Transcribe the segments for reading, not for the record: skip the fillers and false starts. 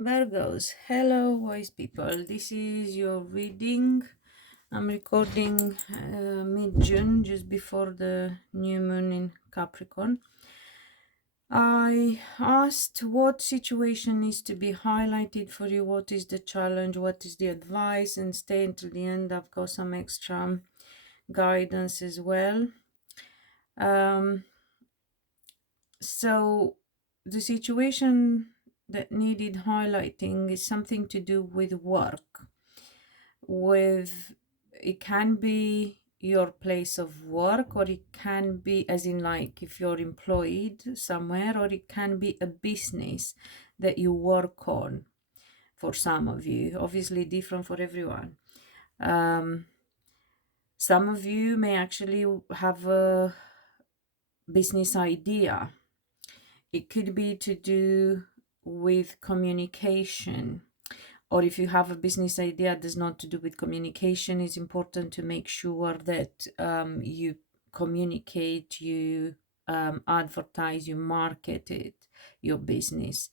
Virgos, hello wise people. This is your reading. I'm recording mid-June, just before the new moon in Capricorn. I asked what situation needs to be highlighted for you, what is the challenge, what is the advice, and stay until the end. I've got some extra guidance as well. So the situation that needed highlighting is something to do with work. With it can be your place of work, or it can be as in like if you're employed somewhere, or it can be a business that you work on. For some of you, obviously different for everyone. Some of you may actually have a business idea. It could be to do with communication, or if you have a business idea that's not to do with communication, it's important to make sure that you communicate, you advertise, you market it, your business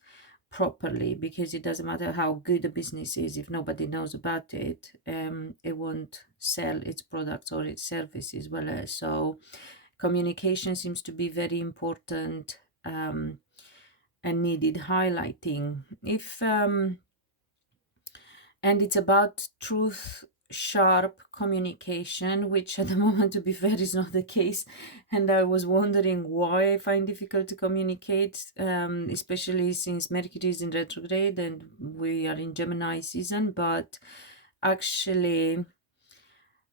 properly, because it doesn't matter how good a business is if nobody knows about it, it won't sell its products or its services well. So communication seems to be very important and needed highlighting. If and it's about truth sharp communication, which at the moment, to be fair, is not the case. And I was wondering why I find difficult to communicate, especially since Mercury is in retrograde and we are in Gemini season. But actually,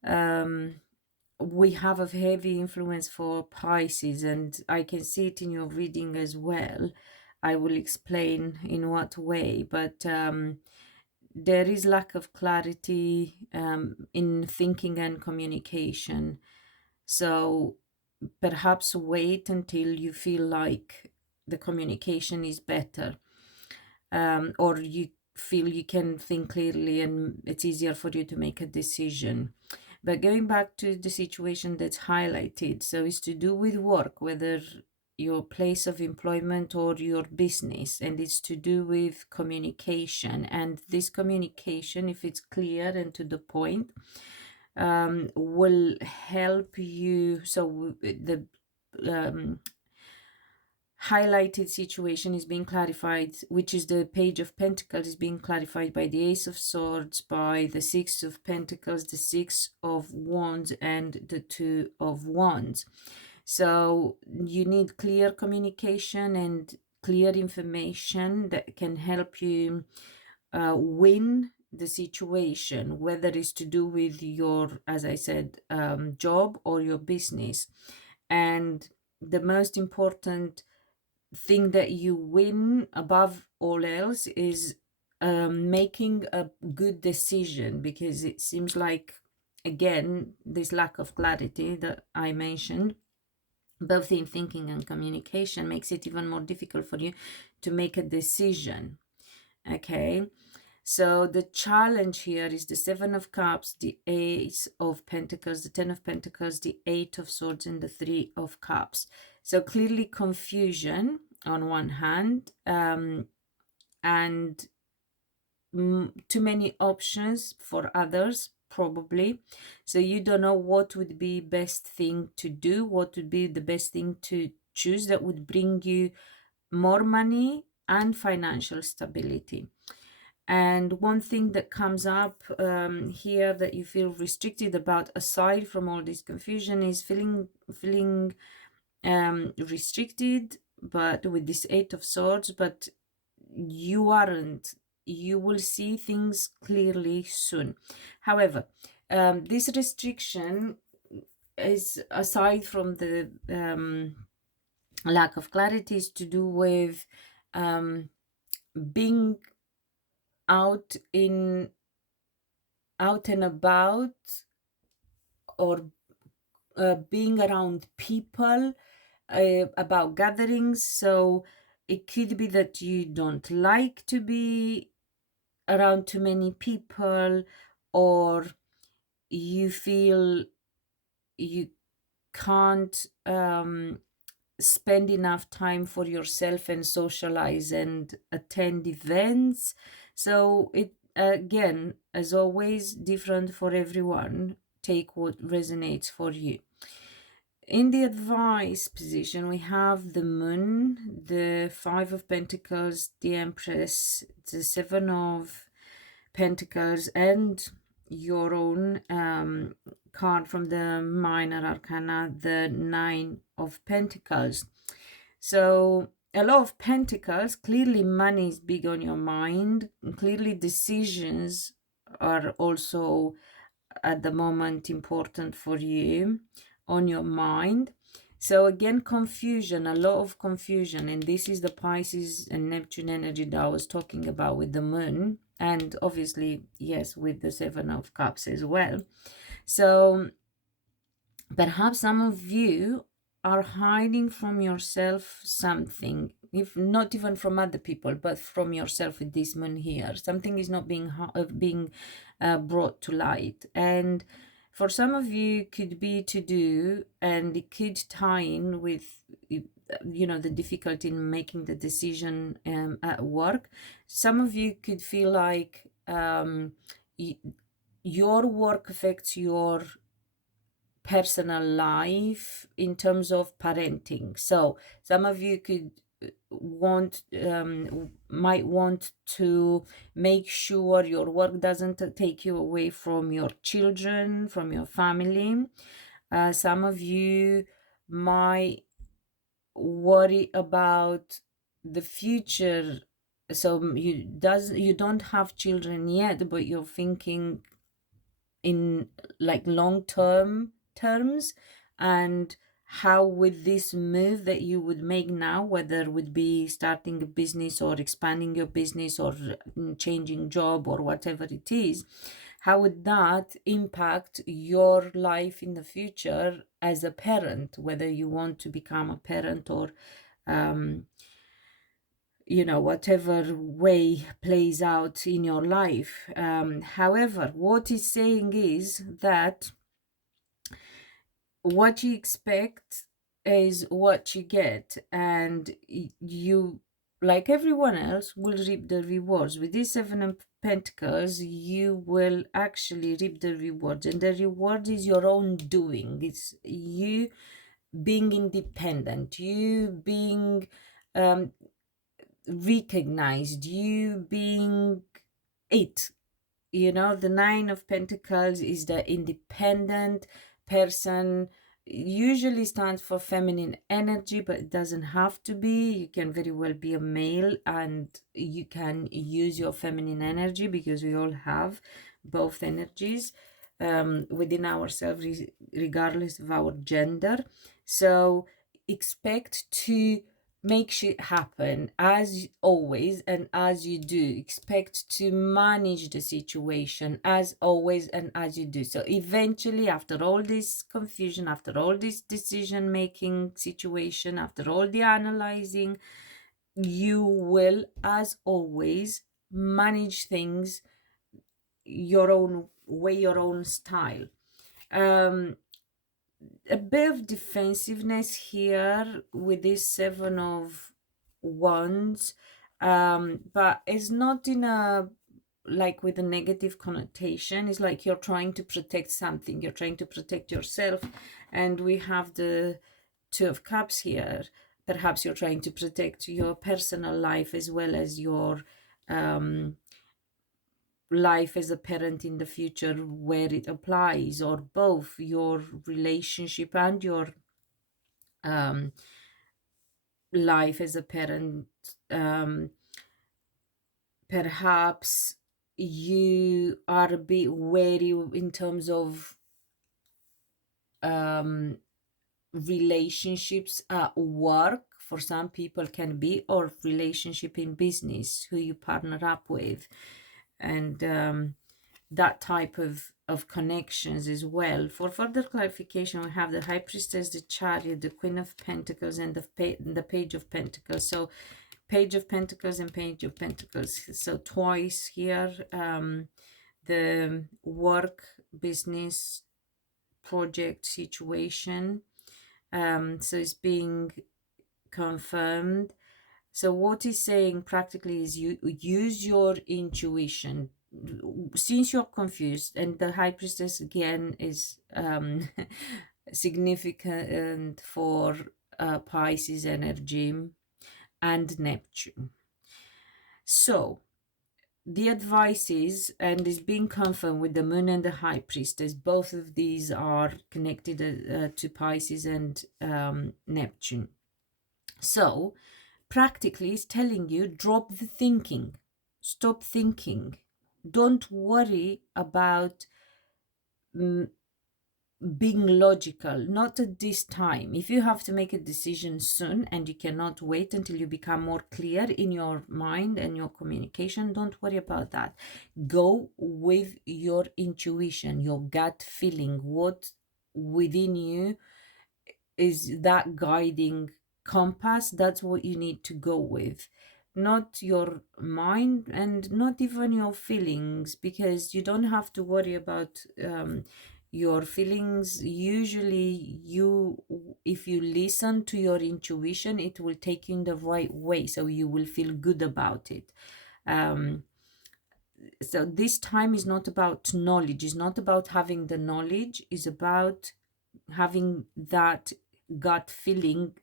we have a heavy influence for Pisces, and I can see it in your reading as well. I will explain in what way, but there is lack of clarity in thinking and communication. So perhaps wait until you feel like the communication is better, or you feel you can think clearly and it's easier for you to make a decision. But going back to the situation that's highlighted, so it's to do with work, whether your place of employment or your business, and it's to do with communication. And this communication, if it's clear and to the point, will help you. So the highlighted situation is being clarified, which is the Page of Pentacles, is being clarified by the Ace of Swords, by the Six of Pentacles, the Six of Wands, and the Two of Wands. So you need clear communication and clear information that can help you win the situation, whether it's to do with your, as I said, job or your business. And the most important thing that you win above all else is making a good decision, because it seems like, again, this lack of clarity that I mentioned, both in thinking and communication, makes it even more difficult for you to make a decision. Okay, so the challenge here is the Seven of Cups, the Ace of Pentacles, the Ten of Pentacles, the Eight of Swords, and the Three of Cups. So clearly confusion on one hand, and too many options for others, probably. So you don't know what would be best thing to do, what would be the best thing to choose that would bring you more money and financial stability. And one thing that comes up here that you feel restricted about, aside from all this confusion, is feeling restricted, but with this Eight of Swords, but you aren't. You will see things clearly soon. However, this restriction is, aside from the lack of clarity, is to do with being out and about, or being around people, about gatherings. So it could be that you don't like to be around too many people, or you feel you can't spend enough time for yourself and socialize and attend events. So it, again, as always, different for everyone. Take what resonates for you. In the advice position, we have the moon, the five of pentacles, the empress, the seven of pentacles, and your own card from the minor arcana, the nine of pentacles. So a lot of pentacles, clearly money is big on your mind. Clearly decisions are also at the moment important for you, on your mind. So again, confusion, a lot of confusion. And this is the Pisces and Neptune energy that I was talking about with the moon. And obviously, yes, with the Seven of Cups as well. So perhaps some of you are hiding from yourself something, if not even from other people, but from yourself with this moon here. Something is not being brought to light. And for some of you, could be to do, and it could tie in with, you know, the difficulty in making the decision at work. Some of you could feel like your work affects your personal life in terms of parenting. So some of you could might want to make sure your work doesn't take you away from your children, from your family. Some of you might worry about the future. So you don't have children yet, but you're thinking in like long-term terms, and how with this move that you would make now, whether it would be starting a business or expanding your business or changing job or whatever it is, how would that impact your life in the future as a parent, whether you want to become a parent or you know, whatever way plays out in your life. However, what he's saying is that what you expect is what you get, and you, like everyone else, will reap the rewards. With this Seven of Pentacles, you will actually reap the rewards, and the reward is your own doing. It's you being independent, you being recognized, you being it. You know, the Nine of Pentacles is the independent person, usually stands for feminine energy, but it doesn't have to be. You can very well be a male and you can use your feminine energy, because we all have both energies within ourselves, regardless of our gender. So expect to make shit happen as always, and as you do, expect to manage the situation as always and as you do. So eventually, after all this confusion, after all this decision making situation, after all the analyzing, you will, as always, manage things your own way, your own style. A bit of defensiveness here with this Seven of Wands, but it's not in a, like, with a negative connotation. It's like you're trying to protect something, you're trying to protect yourself. And we have the Two of Cups here. Perhaps you're trying to protect your personal life as well as your life as a parent in the future, where it applies, or both your relationship and your life as a parent. Perhaps you are a bit wary in terms of relationships at work, for some people can be, or relationship in business, who you partner up with, and that type of connections as well. For further clarification, we have the High Priestess, the Chariot, the Queen of Pentacles, and the Page of Pentacles. So Page of Pentacles and Page of Pentacles. So twice here, the work, business, project situation. So it's being confirmed. So what he's saying practically is you use your intuition. Since you're confused, and the High Priestess again is significant for Pisces energy and Neptune. So the advice is, and is being confirmed with the Moon and the High Priestess, both of these are connected to Pisces and Neptune. So practically it's telling you, drop the thinking, stop thinking, don't worry about being logical, not at this time. If you have to make a decision soon and you cannot wait until you become more clear in your mind and your communication, don't worry about that. Go with your intuition, your gut feeling, what within you is that guiding compass. That's what you need to go with, not your mind and not even your feelings, because you don't have to worry about your feelings. Usually if you listen to your intuition, it will take you in the right way, so you will feel good about it. So this time is not about knowledge, it's not about having the knowledge, it's about having that gut feeling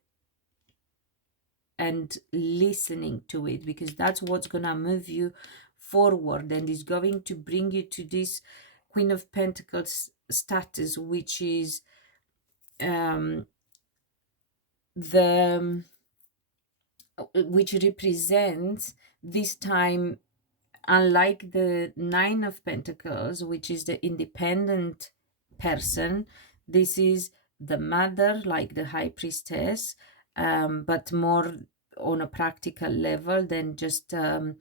and listening to it, because that's what's gonna move you forward and is going to bring you to this Queen of Pentacles status, which is which represents this time, unlike the Nine of Pentacles, which is the independent person, this is the mother, like the High Priestess, but more on a practical level than just a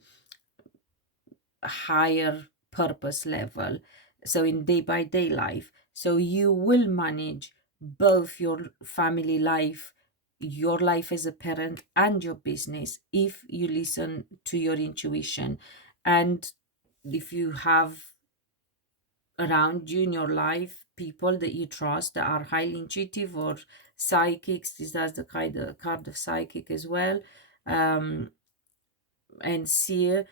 higher purpose level. So in day-by-day life. So you will manage both your family life, your life as a parent, and your business if you listen to your intuition. And if you have around you in your life people that you trust that are highly intuitive or psychics, that's the kind of card of psychic as well, and seer.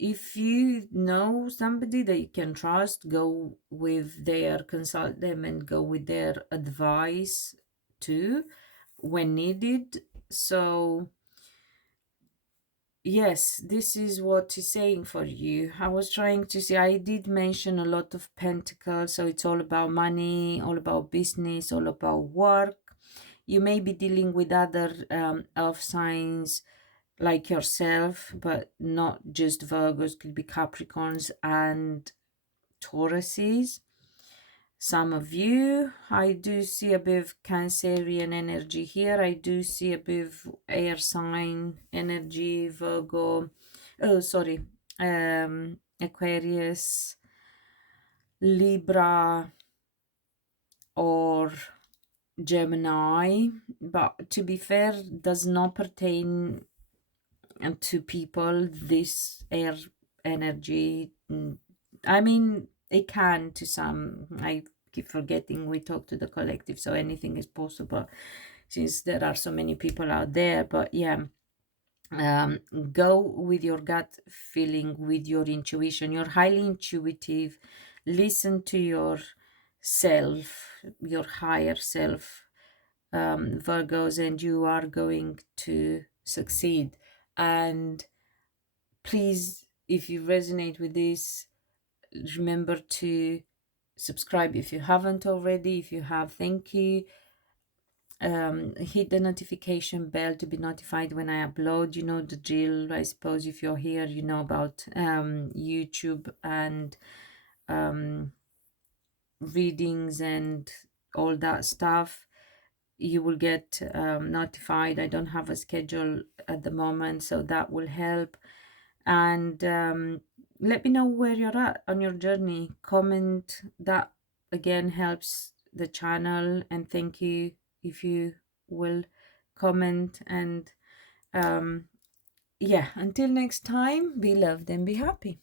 If you know somebody that you can trust, go with their, consult them and go with their advice too when needed. So yes, this is what he's saying for you. I was trying to say, I did mention a lot of pentacles, so it's all about money, all about business, all about work. You may be dealing with other earth signs like yourself, but not just Virgos, could be Capricorns and Tauruses. Some of you, I do see a bit of Cancerian energy here. I do see a bit of air sign energy, Virgo, oh sorry, Aquarius, Libra, or Gemini. But to be fair, does not pertain to people, this air energy. I mean, it can to some. I keep forgetting we talk to the collective, so anything is possible since there are so many people out there. But yeah, go with your gut feeling, with your intuition. You're highly intuitive. Listen to your self, your higher self, Virgos, and you are going to succeed. And please, if you resonate with this, remember to subscribe if you haven't already. If you have, thank you. Hit the notification bell to be notified when I upload. You know the drill. I suppose if you're here, you know about YouTube and readings and all that stuff. You will get notified. I don't have a schedule at the moment, so that will help. And let me know where you're at on your journey. Comment, that again helps the channel, and thank you if you will comment. And yeah, until next time, be loved and be happy.